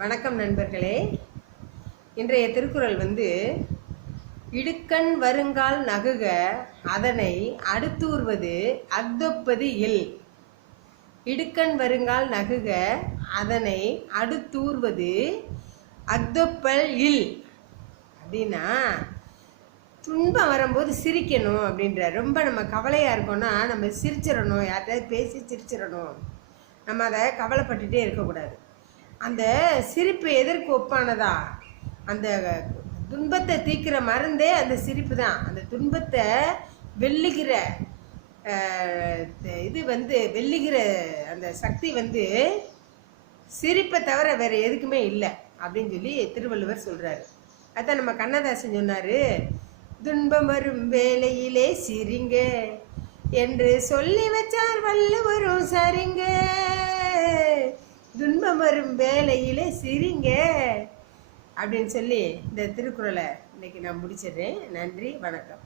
வணக்கம் நண்பர்களே. இன்றைய திருக்குறள் வந்து இடுக்கண் வருங்கால் நகுக அதனை அடுத்தூர்வது அக்தொப்பது இல். இடுக்கண் வருங்கால் நகுக அதனை அடுத்தூர்வது அக்தொப்பல் இல். அப்படின்னா துன்பம் வரும்போது சிரிக்கணும் அப்படின்ற ரொம்ப நம்ம கவலையாக இருக்கோம்னா நம்ம சிரிச்சிடணும் யார்கிட்டயாவது பேசி சிரிச்சிடணும். நம்ம அதை கவலைப்பட்டுட்டே இருக்கக்கூடாது. அந்த சிரிப்பு எதற்கு ஒப்பானதா? அந்த துன்பத்தை தீர்க்கிற மருந்தே அந்த சிரிப்பு தான். அந்த துன்பத்தை வெல்லுகிற இது வந்து வெல்லுகிற அந்த சக்தி வந்து சிரிப்பை தவிர வேற எதுக்குமே இல்லை அப்படின்னு சொல்லி திருவள்ளுவர் சொல்கிறாரு அதான் நம்ம கண்ணதாசன் சொன்னார் துன்பம் வரும் வேலையிலே சிரிங்க என்று சொல்லி வச்சார் வள்ளுவரும் சரிங்க துன்பம் வரும் வேலையிலே சிரிங்க அப்படின்னு சொல்லி இந்த திருக்குறளை இன்னைக்கு நான் முடிச்சிடுறேன். நன்றி வணக்கம்.